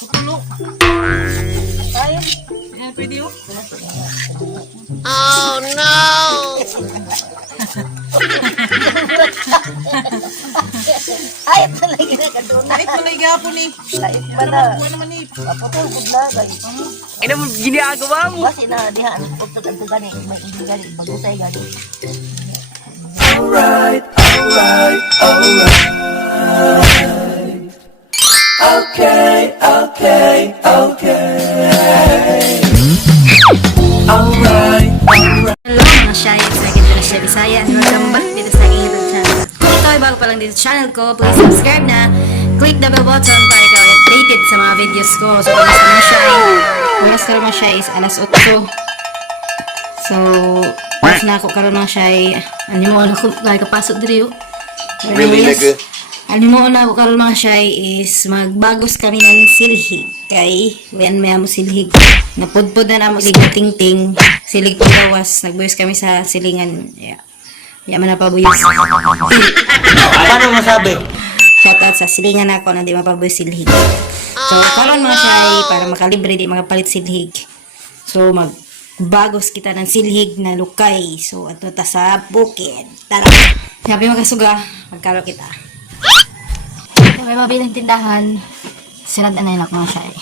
Tulo. Ayun. Yan, pwede oh. Oh no! Ayun talaga na kaduna. Kahit malay gapon eh. Lait ba na? Buwan naman eh. Kaputol, gudla, guys. Ano mo ginagawa mo? Kasi na dihaan, putol ang gani, may hindi gani, bagusay gani. Alright, alright, alright. Okay, okay, okay. Alright, alright. Hello mga Shaya, sa akin ko na siya Bisaya and welcome back dito sa aking YouTube channel. Kung ito ay bago pa lang dito sa channel ko, please subscribe na, click the bell button para ikaw ay updated sa mga videos ko. So oras ka naman siya is alas 8. So oras na ako karon mga siya ay ano mo na ako kapasok diri yo. Really, nigga? Ano mo na ako karon mga siya is magbagos kami ng silhig kay wayan may amo silhig. Napudpud na namo silig ting silig pagawas nagbuyos kami sa silingan. Ya man napabuyos. Paano masabi? Shout out sa silingan ako na di mapabuyos silhig. So karon mga siya ay para makalibre di makapalit silhig. So magbagos kita ng silhig na lukay. So ato ta sa bukid. Tara. Sabi magkasuga, magkaro kita. May mabiling tindahan. Sinad na yun ako mga siya eh.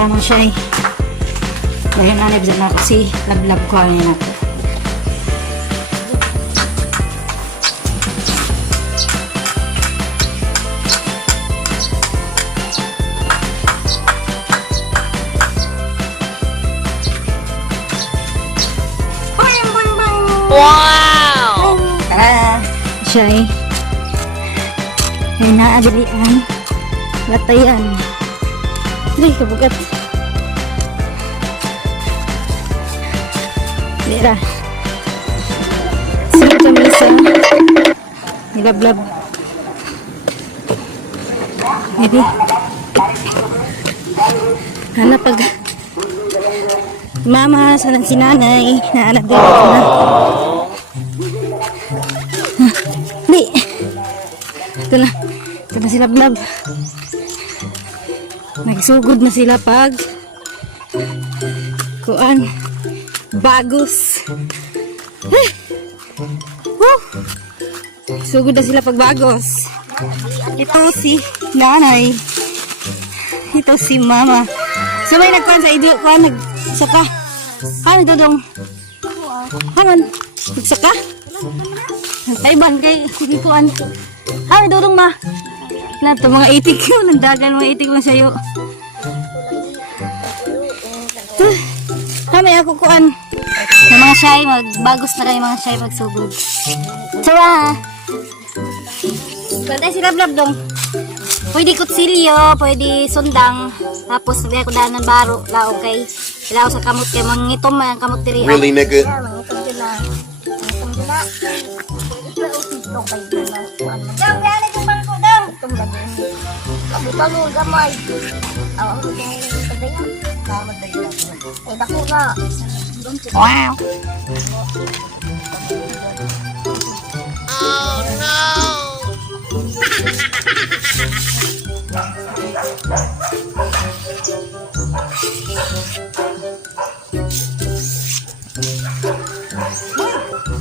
Tama siya eh. Ngayon alib dyan ako si lablab ko ngayon ako. Wow! Siya eh. May naadalian. Latayan. Hindi, kabugat. Lera. Sige kami sa nilablab. Hindi. Hanap pag mama, sana si nanay. Naanap din ako na. Hindi. Ito na. Ito na sila blab. Nagsugod na sila pag kuan bagos. Sugod na sila pag bagos. Ito si nanay. Ito si mama. So may nagkuhan sa idyo kuan nagsaka. Ano dodong? Haman. Nagsaka? Taiban kay sige kuan. Ano dodong ma? Na to mga itik ko nagdagan mga itik lang sayo. Kami ako kuan. Sa mga shy magbagos na kayo mga shy magsugod. Tara. Pwede sila blab dong. Pwede kutsilyo, pwede sundang. Tapos sabi ako daan ng baro. Lao kay. Lao sa kamot kay mangitom man kamot diri. Really, nigga? Mangitom dila. Mangitom dila. Dang, biyanin yung bangko, dang. Itong ganyan. Kabutalo, gamay. Awang ko din yung pagdayan. Kamad na yun. Eh, dako na. Wow. Oh no!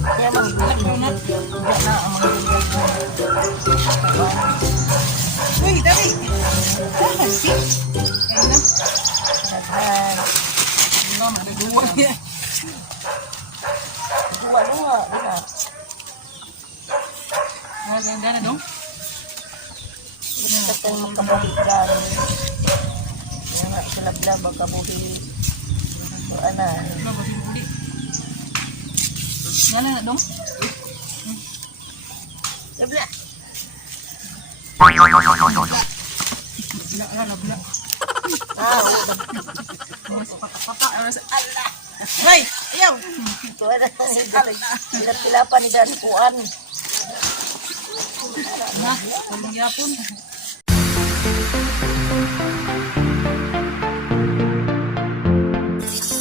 Kaya magbuhat na. Diyan na ang mga Uy, dali. Kasi. Kaya na. daghan. Ano, madaduwa niya. Duwa-duwa. Dina. Ganda na dong. Basta tayo magkabuhi dyan. Yan nga, silab-lab magkabuhi. So, ana. Ano ba hindi? Yan na dong. Labla. Bla. Ah, oo. Pata. Allah. Hey, ayaw. Ito, ana. Silap-silapan ni Dan Kuan. Na, tulong yapon.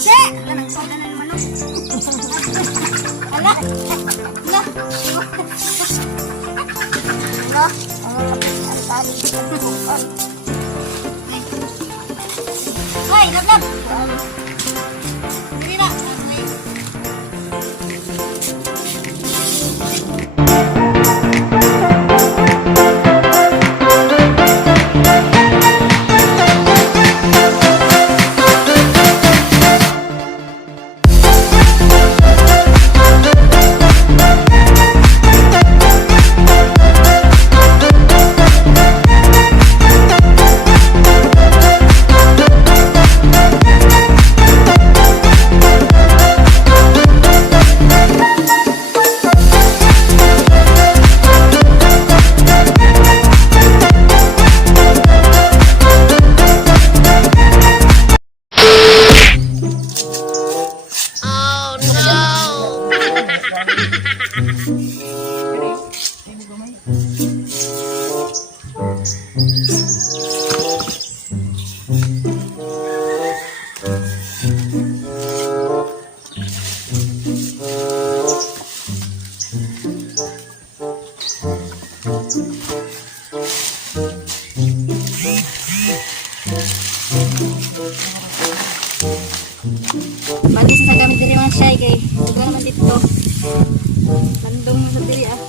Che! Ala, nagsoda na naman. Ala! Ala! Ala! Ang tali. Ay, lablab! Dili na. Bagi sa kami diri mga shy kay ito naman dito. Landong sa diri ah.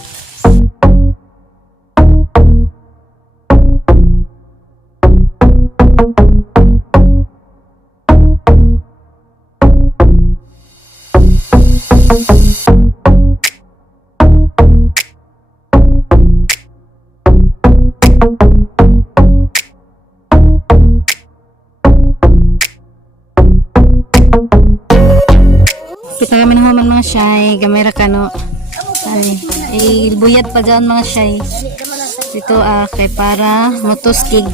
Kita kami naman mga shy, gamay ra kano. Ay, buyad pa dyan mga shy. Dito kay para motustig.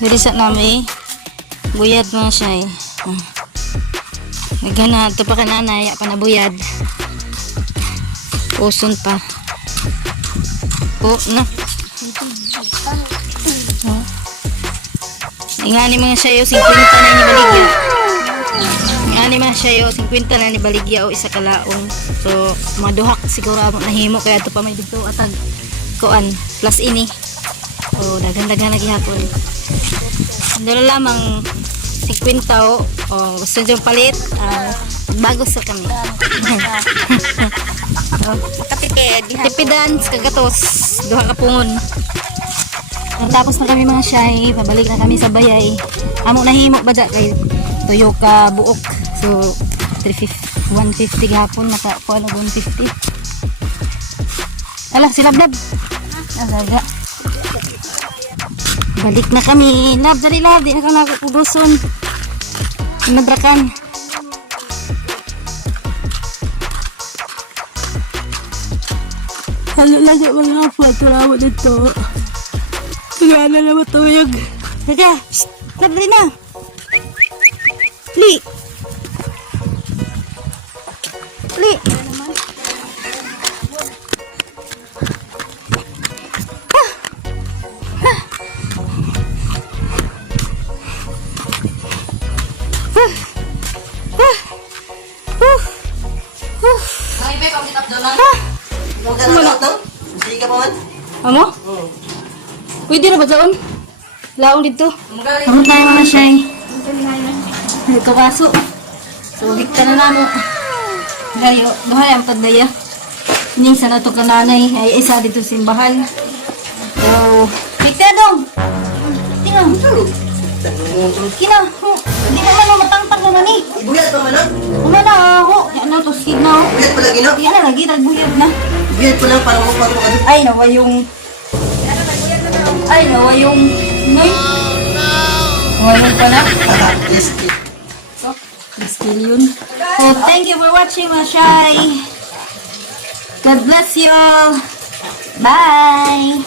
Diri sa nami buyad mga shy. Nagana to pa kananay pa na buyad. Uson pa. Na. Ingani mga shy 50 na ni baligya. Ani man siya yo 50 na ni baligya o isa ka laong. So maduhak siguro amo nahimo kaya to pa may dito atag kuan plus ini. O daghan-daghan lagi hapon. Andalo lamang 50 o gusto niyo palit bago sa kami. Makatipid. Tipidan kagatos duha ka pungon. Tapos na kami mga shy, pabalik na kami sa bayay. Amo nahimo bada kay tuyo ka buok. So 150 gapon naka ano 150. Ala si Lablab. Alaga. Balik na kami. Lab dali lab di na kana ko kuduson. Nadrakan. Halo lagi mga apa tulaw dito. Gana na matuyog. Teka, lab dali na. Li. Li. Ay, be, kami tap doon lang. Sige ka pa man? Amo? Pwede na ba doon? Laong dito. Amo tayo mga shy. Ito kaso. So, hikta na namo. Hayo, bahay ang pagdaya. Ining sana to kananay. Ay, isa dito simbahan. So, hikta dong. Tingnan. Kina. Hindi mo man matangtang naman eh. Buyat pa man, no? Umana ako. Yan na to, skid na ako. Buyat pa lagi, no? Yan na, lagi nagbuyad na. Buyat pa lang para magpapagawa ka doon. Ay, nawa yung... Ay, nawa yung... Nay? Nawa yung pala. Yes. Skill yun. So, thank you for watching, mga shy. God bless you all. Bye.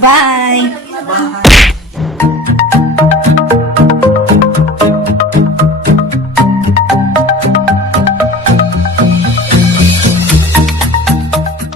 Bye. Bye. Bye.